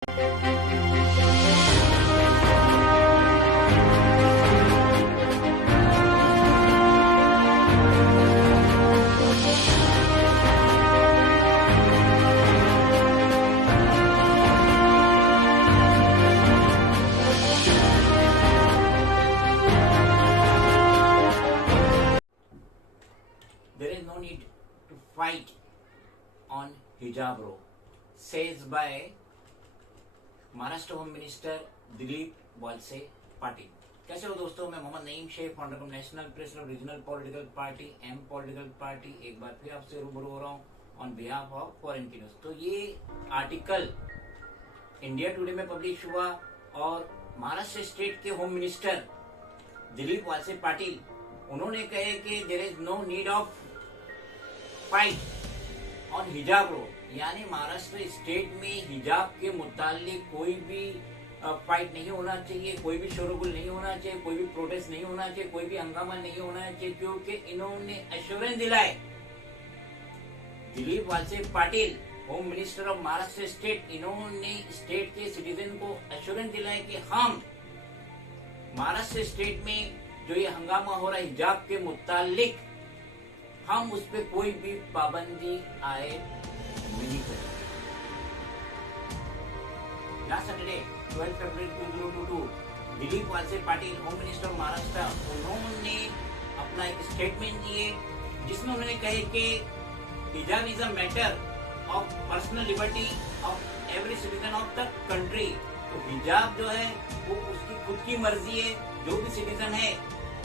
There is no need to fight on hijab law, says by Maharashtra home minister Dilip Walse Patil. कैसे हो दोस्तों, मैं Mohammad Naeem Shaikh, founder national president regional political party M political party, एक बार फिर आपसे रूबरू हो रहा हूँ ऑन बिहाफ ऑफ फॉरेन की न्यूज। तो ये आर्टिकल इंडिया टुडे में पब्लिश हुआ और महाराष्ट्र स्टेट के होम मिनिस्टर दिलीप वालसे पाटिल उन्होंने कहे कि there is no need of fight on hijab law, यानी महाराष्ट्र स्टेट में हिजाब के मुतालिक कोई भी फाइट नहीं होना चाहिए, कोई भी शोरगुल नहीं होना चाहिए, कोई भी प्रोटेस्ट नहीं होना चाहिए, कोई भी हंगामा नहीं होना चाहिए, क्योंकि इन्होंने एश्योरेंस दिलाए। Dilip Walse Patil home minister of Maharashtra state, इन्होंने स्टेट के सिटीजन को एश्योरेंस दिलाए कि हम महाराष्ट्र स्टेट में जो ये हंगामा हो रहा है हिजाब के मुतालिक, हम उस पर कोई भी पाबंदी आयद नहीं करेंगे। लास्ट सैटरडे 12 फरवरी 2022 Dilip Walse Patil home minister of Maharashtra, उन्होंने अपना एक स्टेटमेंट दिए जिसमें उन्होंने कहे कि हिजाब is a matter of personal liberty of every citizen of the country. तो हिजाब जो है वो उसकी खुद की मर्जी है, जो भी सिटीजन है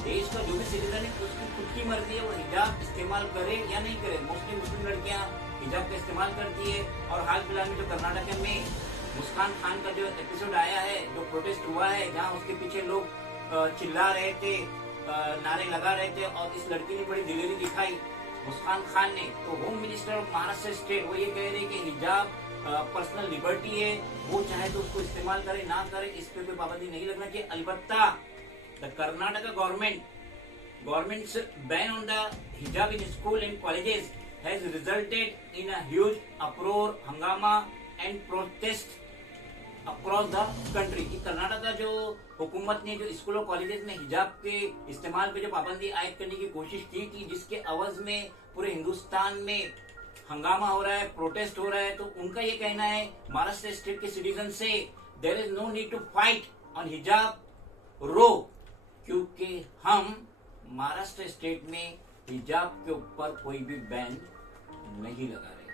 देश का, जो भी सिटीजन है उसकी खुद की मर्जी है वो हिजाब इस्तेमाल करे या नहीं करे। मोस्टली मुस्लिम लड़कियां हिजाब का इस्तेमाल करती है और हाल फिलहाल में जो कर्नाटक में मुस्कान खान का जो एपिसोड आया है, जो प्रोटेस्ट हुआ है, जहां उसके पीछे लोग चिल्ला रहे थे, नारे लगा रहे थे और इस लड़की ने बड़ी दिलेरी दिखाई मुस्कान खान ने। तो home minister of Maharashtra state वो ये कह रहे कि हिजाब पर्सनल लिबर्टी है, वो चाहे तो उसको इस्तेमाल करे ना करे, इस पे कोई पाबंदी नहीं लगना चाहिए। अलबत्ता the Karnataka government's ban on the hijab in school and colleges has resulted in a huge uproar, hangama and protest across the country। Karnataka का जो हुकूमत ने जो स्कूल और कॉलेजेस में हिजाब के इस्तेमाल पे जो पाबंदी आयद करने की कोशिश की थी, जिसके अवज में पूरे हिंदुस्तान में हंगामा हो रहा है, प्रोटेस्ट हो रहा है, तो उनका ये कहना है महाराष्ट्र स्टेट के सिटीजन से there is no need to fight on hijab row, क्योंकि हम महाराष्ट्र स्टेट में हिजाब के ऊपर कोई भी बैन नहीं लगा रहे।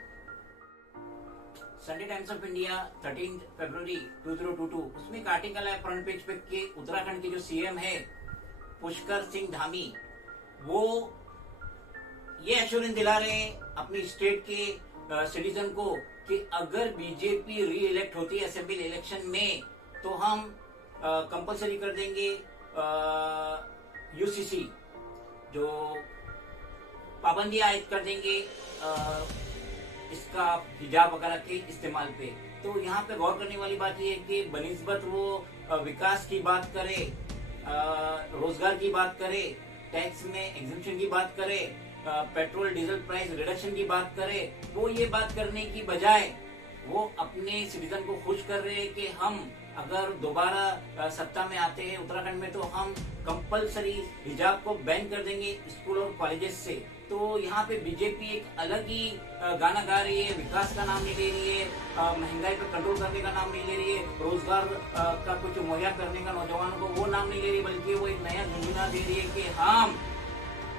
संडे टाइम्स ऑफ इंडिया 13 फरवरी 2022 उसमें एक आर्टिकल है फ्रंट पेज पे कि उत्तराखंड के जो सीएम है पुष्कर सिंह धामी, वो ये एश्योरेंस दिला रहे हैं अपनी स्टेट के सिटीजन को कि अगर बीजेपी री इलेक्ट होती है असेंबली इलेक्शन में तो हम कंपलसरी कर देंगे यूसीसी, जो पाबंदी आयद कर देंगे इसका हिजाब वगैरह के इस्तेमाल पे। तो यहाँ पे गौर करने वाली बात यह है कि बनिस्बत वो विकास की बात करे, रोजगार की बात करे, टैक्स में एग्जेम्पशन की बात करे, पेट्रोल डीजल प्राइस रिडक्शन की बात करे, वो ये बात करने की बजाय वो अपने सिटीजन को खुश कर रहे हैं कि हम अगर दोबारा सत्ता में आते हैं उत्तराखंड में तो हम कंपलसरी हिजाब को बैन कर देंगे स्कूल और कॉलेजेस से। तो यहाँ पे बीजेपी एक अलग ही गाना गा रही है, विकास का नाम नहीं ले रही है, महंगाई पर कंट्रोल करने का नाम नहीं ले रही है, रोजगार का कुछ मुहैया करने का नौजवानों को वो नाम नहीं ले रही, बल्कि वो एक नया झुंझुना दे रही है कि हम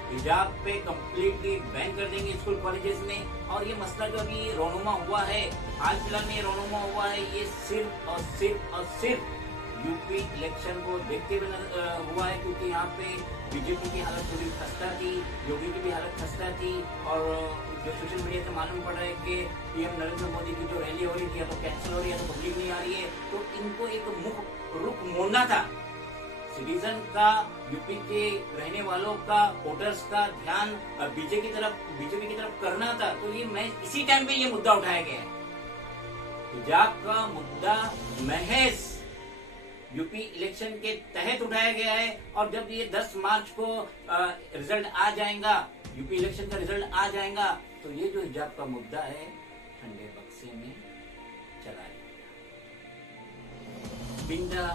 हिजाब पे कंप्लीटली बैन कर देंगे स्कूल कॉलेजेस में। और ये मसला जो अभी रोनुमा हुआ है, हाल फिलहाल में रोनुमा हुआ है, ये सिर्फ और सिर्फ यूपी इलेक्शन को देखते हुए हुआ है, क्योंकि यहाँ पे बीजेपी की हालत थोड़ी खस्ता थी, योगी की भी हालत खस्ता थी, और जो सोशल मीडिया से मालूम पड़ रहा है कि पीएम नरेंद्र मोदी की जो रैली हो रही थी या तो कैंसिल हो रही है या तो पब्लिक नहीं आ रही है, तो इनको एक मुख रुख मोड़ना था। सिटीजन का, यूपी के रहने वालों का, वोटर्स का ध्यान बीजेपी की तरफ करना था। तो ये मैं इसी टाइम पे ये मुद्दा उठाया गया है, हिजाब का मुद्दा महज यूपी इलेक्शन के तहत उठाया गया है। और जब ये 10 मार्च को रिजल्ट आ जाएगा, यूपी इलेक्शन का रिजल्ट आ जाएगा, तो ये जो हिजाब का मुद्दा है ठंडे बक्से में चला जाएगा। Being the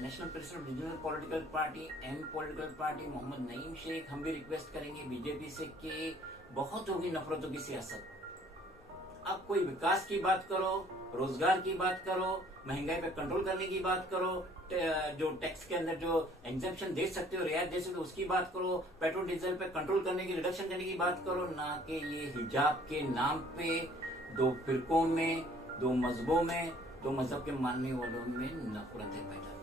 national president regional political party M political party Mohammed Naeem Shaikh, हम भी रिक्वेस्ट करेंगे बीजेपी से कि बहुत होगी नफरतों की सियासत। अब कोई विकास की बात करो, रोजगार की बात करो, महंगाई पे कंट्रोल करने की बात करो, जो टैक्स के अंदर जो एग्जेम्पशन दे सकते हो, रियायत दे सकते हो, उसकी बात करो, पेट्रोल डीजल पे कंट्रोल करने की, रिडक्शन करने की बात करो, ना कि ये हिजाब के नाम पे दो फिरकों में, दो मजहबों में, दो मजहब के मानने वालों में नफरतें पैदा